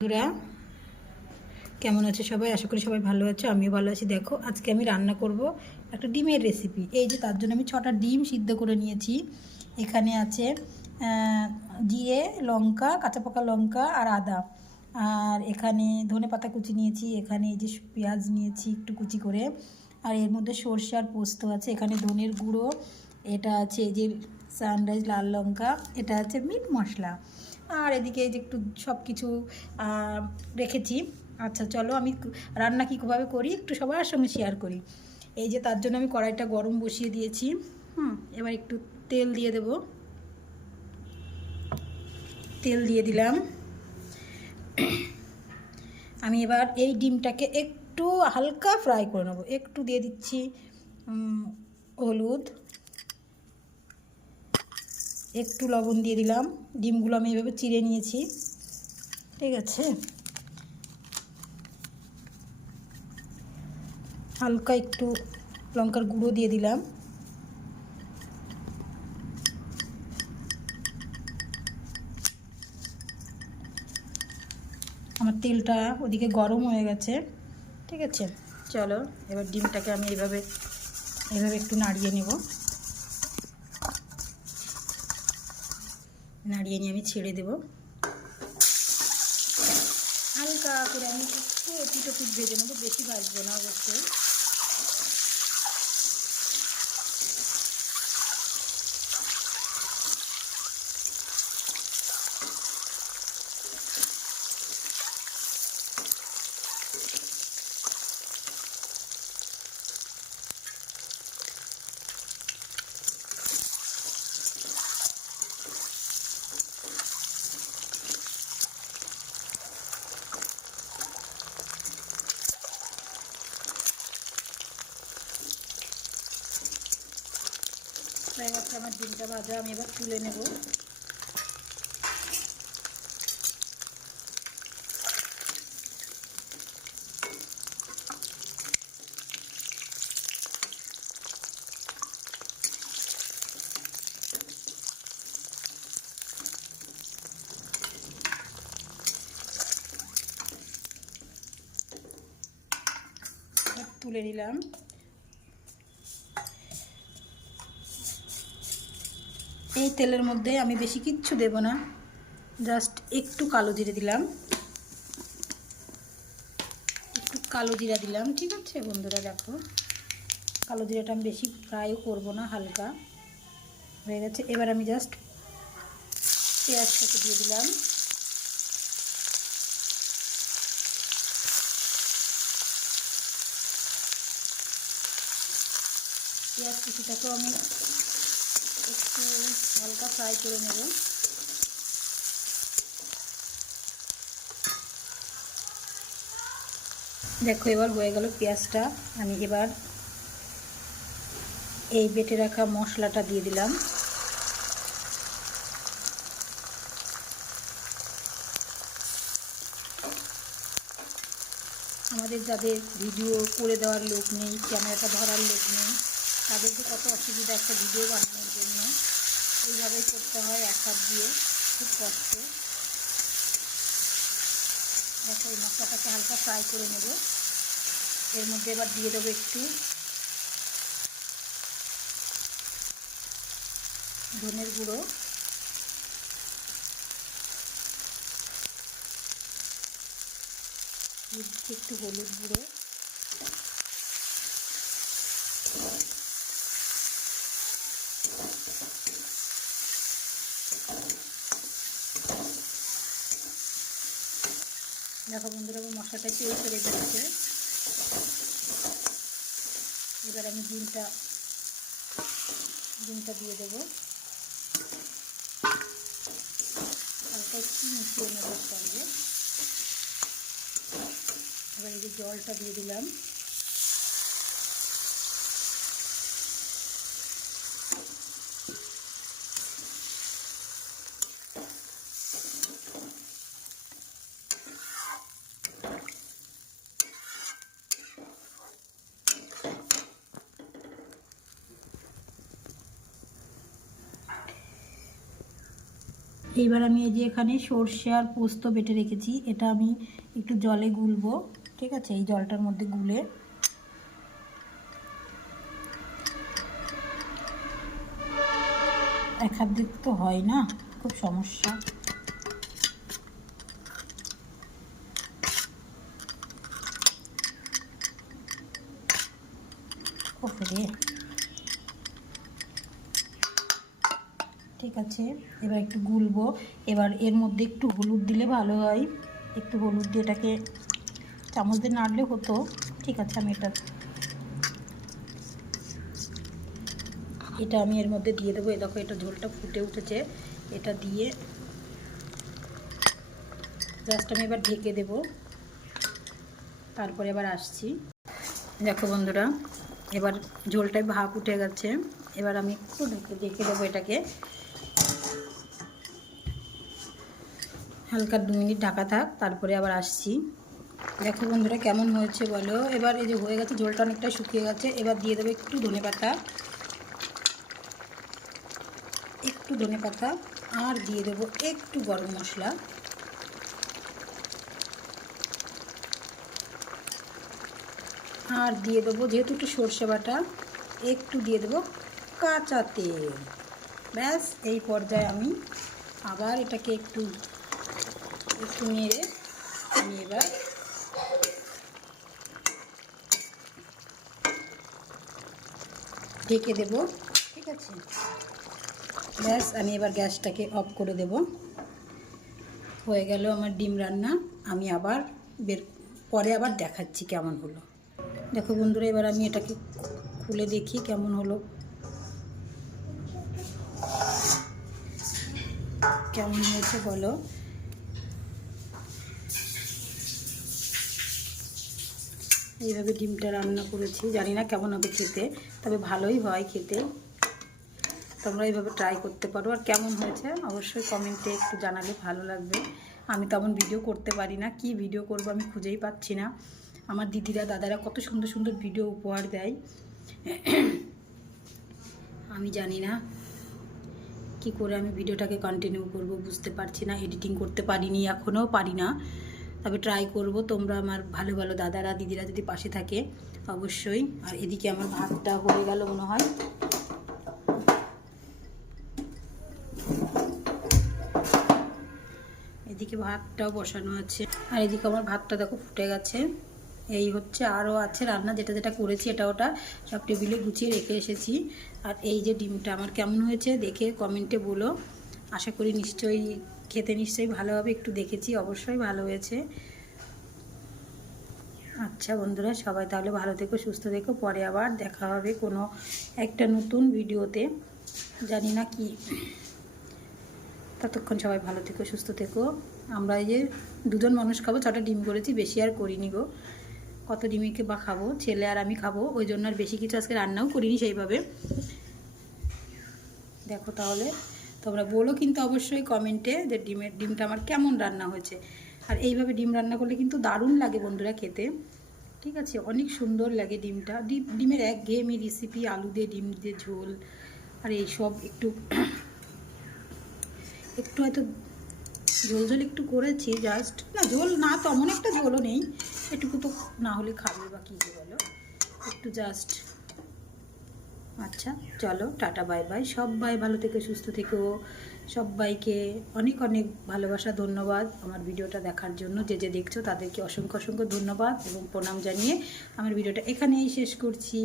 বন্ধুরা কেমন আছে সবাই? আশা করি সবাই ভালো আছে, আমিও ভালো আছি। দেখো আজকে আমি রান্না করব একটা ডিমের রেসিপি। এই যে তার জন্য আমি 6টা ডিম সিদ্ধ করে নিয়েছি। এখানে আছে জিরে, লঙ্কা, কাঁচা পাকা লঙ্কা আর আদা। আর এখানে ধনে পাতা কুচি নিয়েছি, এখানে এই যে পেঁয়াজ নিয়েছি একটু কুচি করে, আর এর মধ্যে সর্ষে আর পোস্ত আছে, এখানে ধনের গুঁড়ো, এটা আছে এই যে সানরাইজ লাল লঙ্কা, এটা আছে মিট মশলা, আর এদিকে এই যে একটু সব কিছু রেখেছি। আচ্ছা চলো আমি রান্না কীভাবে করি একটু সবার সঙ্গে শেয়ার করি। এই যে তার জন্য আমি কড়াইটা গরম বসিয়ে দিয়েছি। এবার একটু তেল দিয়ে দেব। তেল দিয়ে দিলাম। আমি এবার এই ডিমটাকে একটু হালকা ফ্রাই করে নেবো। একটু দিয়ে দিচ্ছি হলুদ, একটু লবণ দিয়ে দিলাম। ডিমগুলো আমি এভাবে চিড়ে নিয়েছি, ঠিক আছে। হালকা একটু লঙ্কার গুঁড়ো দিয়ে দিলাম। আমার তেলটা ওদিকে গরম হয়ে গেছে, ঠিক আছে। চলো এবার ডিমটাকে আমি এইভাবে একটু নাড়িয়ে নেব। নাড়িয়ে নিয়ে আমি ছেড়ে দেব। হালকা করে আমি একটু এপিট ওপিট ভেজে নেবো, বেশি ভাজবো না অবশ্যই। হয়ে গেছে আমার ডিমটা ভাজা, আমি এবার তুলে নেব। তুলে নিলাম। এই তেলের মধ্যে আমি বেশি কিচ্ছু দেব না, জাস্ট একটু কালো জিরে দিলাম, একটু কালো জিরা দিলাম, ঠিক আছে বন্ধুরা। দেখো কালো জিরাটা আমি বেশি ফ্রাইও করবো না, হালকা হয়ে গেছে। এবার আমি জাস্ট পেঁয়াজটাকে দিয়ে দিলাম। পেঁয়াজ কুচিটাকেও আমি একটু হালকা ফ্রাই করে নেব। দেখো এবার হয়ে গেল পেঁয়াজটা। আমি এবার এই বেটে রাখা মশলাটা দিয়ে দিলাম। আমাদের যাদের ভিডিও করে দেওয়ার লোক নেই, ক্যামেরাটা ধরার লোক নেই, তাদেরকে কত অসুবিধা একটা ভিডিও বানানোর জন্য। এইভাবেই করতে হয় এক হাত দিয়ে, খুব কষ্ট। দেখো এই মশলাটাকে হালকা ফ্রাই করে নেব। এর মধ্যে এবার দিয়ে দেবো একটু ধনের গুঁড়ো, একটু হলুদ গুঁড়ো, দেখো বন্ধুরা মশলাটা একটু এই করে দিচ্ছে। এবার আমি ডিমটা দিয়ে দেবো, হালকা একটু মিশিয়ে নেব সঙ্গে। এবার এই যে জলটা দিয়ে দিলাম। এইবার আমি এই যে এখানে সর্ষে আর পোস্ত বেটে রেখেছি, এটা আমি একটু জলে গুলবো। ঠিক আছে, এই জলটার মধ্যে গুলে এক হাত দিক তো হয় না, খুব সমস্যা। ঠিক আছে, এবার একটু গুলবো। এবার এর মধ্যে একটু হলুদ দিলে ভালো হয়, একটু হলুদ দিয়ে এটাকে চামচ দিয়ে নাড়লে হতো। ঠিক আছে, আমি এটা আমি এর মধ্যে দিয়ে দেবো। দেখো এটা ঝোলটা ফুটে উঠেছে, এটা দিয়ে জাস্ট আমি এবার ঢেকে দেব, তারপরে এবার আসছি। দেখো বন্ধুরা, এবার ঝোলটায় ভাপ উঠে গেছে, এবার আমি একটু ঢেকে দেবো এটাকে, হালকা 2 মিনিট ঢাকা থাক, তারপরে আবার আসছি। দেখো বন্ধুরা কেমন হয়েছে বলো। এবার এই যে হয়ে গেছে, ঝোলটা অনেকটা শুকিয়ে গেছে। এবার দিয়ে দেবো একটু ধনেপাতা, আর দিয়ে দেবো একটু গরম মশলা, আর দিয়ে দেবো যেহেতু একটু সর্ষে বাটা, একটু দিয়ে দেবো কাঁচা তেল। ব্যাস, এই পর্যায়ে আমি আবার এটাকে একটু নেড়ে আমি এবার ঢেকে দেব। ঠিক আছে, ব্যাস আমি এবার গ্যাসটাকে অফ করে দেব। হয়ে গেল আমার ডিম রান্না। আমি আবার পরে আবার দেখাচ্ছি কেমন হলো। দেখো বন্ধুরা, এবার আমি এটাকে খুলে দেখি কেমন হলো, কেমন হয়েছে বলো। এইভাবে ডিমটা রান্না করেছি, জানি না কেমন হবে খেতে, তবে ভালোই হয় খেতে। তোমরা এইভাবে ট্রাই করতে পারো, আর কেমন হয়েছে অবশ্যই কমেন্টে একটু জানালে ভালো লাগবে। আমি তেমন ভিডিও করতে পারি না, কি ভিডিও করব আমি খুঁজেই পাচ্ছি না। আমার দিদিরা দাদারা কত সুন্দর সুন্দর ভিডিও উপহার দেয়, আমি জানি না কি করে আমি ভিডিওটাকে কন্টিনিউ করব, বুঝতে পারছি না। এডিটিং করতে পারিনি, এখনও পারি না, তবে ট্রাই করব। তোমরা আমার ভালো ভালো দাদারা দিদিরা যদি পাশে থাকে অবশ্যই। আর এদিকে আমার ভাতটা হয়ে গেল মনে হয়, এদিকে ভাতটাও বসানো আছে, আর এদিকে আমার ভাতটা দেখো ফুটে গেছে। এই হচ্ছে, আরও আছে রান্না, যেটা যেটা করেছি এটা ওটা সব টেবিলে গুছিয়ে রেখে এসেছি। আর এই যে ডিমটা আমার কেমন হয়েছে দেখে কমেন্টে বলো। আশা করি নিশ্চয়ই খেতে নিশ্চয়ই ভালো হবে, একটু দেখেছি অবশ্যই ভালো হয়েছে। আচ্ছা বন্ধুরা, সবাই তাহলে ভালো থেকো, সুস্থ থেকো, পরে আবার দেখা হবে কোনো একটা নতুন ভিডিওতে, জানি না কি। ততক্ষণ সবাই ভালো থেকো, সুস্থ থেকো। আমরা এই যে 2 জন মানুষ খাবো, 6টা ডিম করেছি, বেশি আর করিনি গো। কত ডিমকে বা খাবো, ছেলে আর আমি খাবো, ওই জন্য আর বেশি কিছু আজকে রান্নাও করিনি সেইভাবে। দেখো তাহলে তোমরা বলো কিন্তু অবশ্যই কমেন্টে যে ডিমটা আমার কেমন রান্না হয়েছে। আর এইভাবে ডিম রান্না করলে কিন্তু দারুণ লাগে বন্ধুরা খেতে। ঠিক আছে, অনেক সুন্দর লাগে ডিমটা। ডিমের একঘেয়েমি রেসিপি, আলু দিয়ে ডিম দিয়ে ঝোল, আর এইসব একটু হয়তো ঝোল একটু করেছি, জাস্ট না ঝোল না, তেমন একটা ঝোলও নেই, এটুকু তো না হলে খাবে বা কী বলো, একটু জাস্ট। আচ্ছা চলো, টাটা বাই বাই, সবাই ভালো থেকো, সুস্থ থেকো। সবাইকে অনেক অনেক ভালোবাসা, ধন্যবাদ আমার ভিডিওটা দেখার জন্য। যে যে দেখছো তাদেরকে অসংখ্য অসংখ্য ধন্যবাদ এবং প্রণাম জানিয়ে আমার ভিডিওটা এখানেই শেষ করছি।